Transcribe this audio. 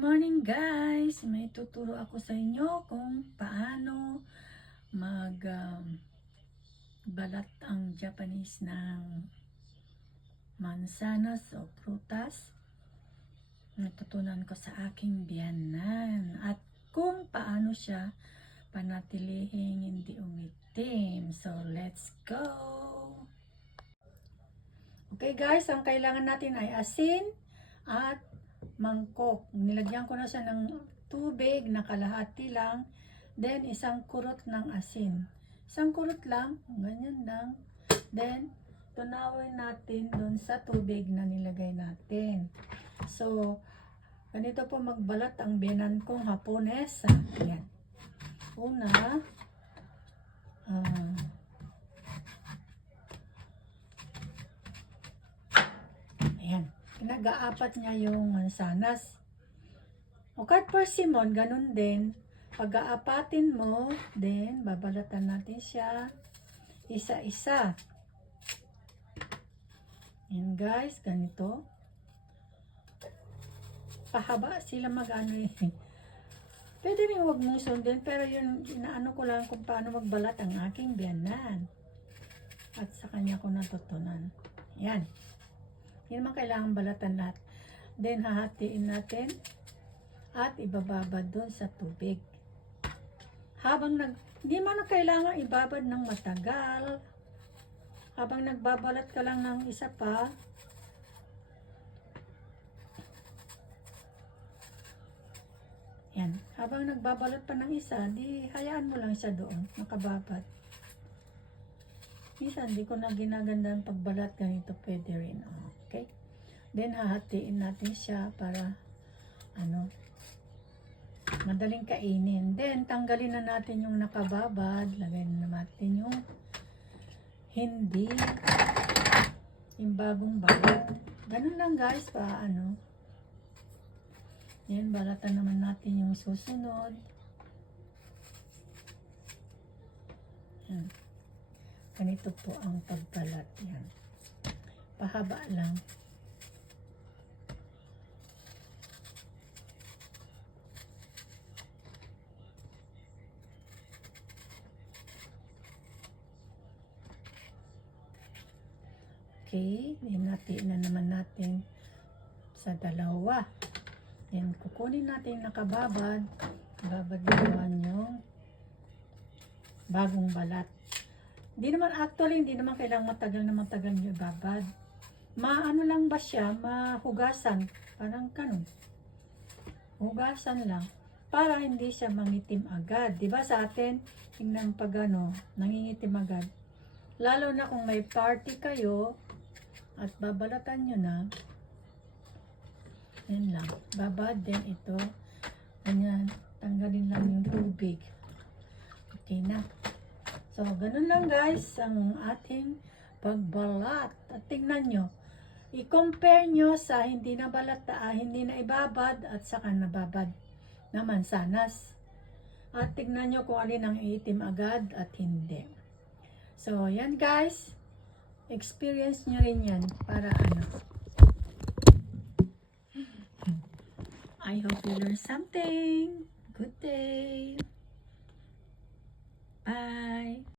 morning guys! May tuturo ako sa inyo kung paano balat ang Japanese ng mansanas o prutas. Natutunan ko sa aking biyanan at kung paano siya panatilihing hindi umitim. So let's go! Okay guys, ang kailangan natin ay asin at mangkok. Nilagyan ko na siya ng tubig na kalahati lang. Then, isang kurot ng asin. Isang kurot lang, ganyan lang. Then, tunawin natin doon sa tubig na nilagay natin. So, ganito po magbalat ang biyanan kong Hapones. Ayan. Una, ayan. Pinag-aapat niya yung mansanas. O kahit persimmon, ganun din. Pag-aapatin mo, then babalatan natin siya isa-isa. Yan guys, ganito. Pahaba sila mag-ano eh. Pwede rin huwag mong sundin, pero yun, inaano ko lang kung paano magbalat ang aking biyanan. At sa kanya ko natutunan. Yan. Hindi naman kailangan balatan lahat. Then, hahatiin natin at ibababad doon sa tubig. Hindi man na kailangan ibabad ng matagal. Habang nagbabalat ka lang ng isa pa, yan. Habang nagbabalat pa ng isa, di hayaan mo lang siya doon, nakababad. Minsan, di ko na ginagandaan pagbalat, ganito pwede rin. Okay? Then, hahatiin natin siya para, madaling kainin. Then, tanggalin na natin yung nakababad. Lagay na natin yung hindi, yung bagong balat. Ganun lang guys, Yan, balatan naman natin yung susunod. Yan. Ganito po ang pagbalat. Yan. Pahaba lang. Okay, hinati na naman natin sa dalawa. Then, kukunin natin yung nakababad. Babad naman yung bagong balat. Hindi naman kailangan matagal nyo ibabad. Maano lang ba siya? Mahugasan. Parang ganun. Hugasan lang. Para hindi siya mangitim agad. Diba sa atin, tingnan pag nangingitim agad. Lalo na kung may party kayo, at babalatan nyo na, yan lang, babad din ito, ganyan, tanggalin lang yung tubig. Okay na. So, ganun lang guys, ang ating pagbalat. At tingnan nyo, i-compare nyo sa hindi na balat, hindi na ibabad, at saka nababad na mansanas. At tingnan nyo kung alin ang iitim agad at hindi. So, yan guys. Experience nyo rin yan para I hope you learned something. Good day. Bye.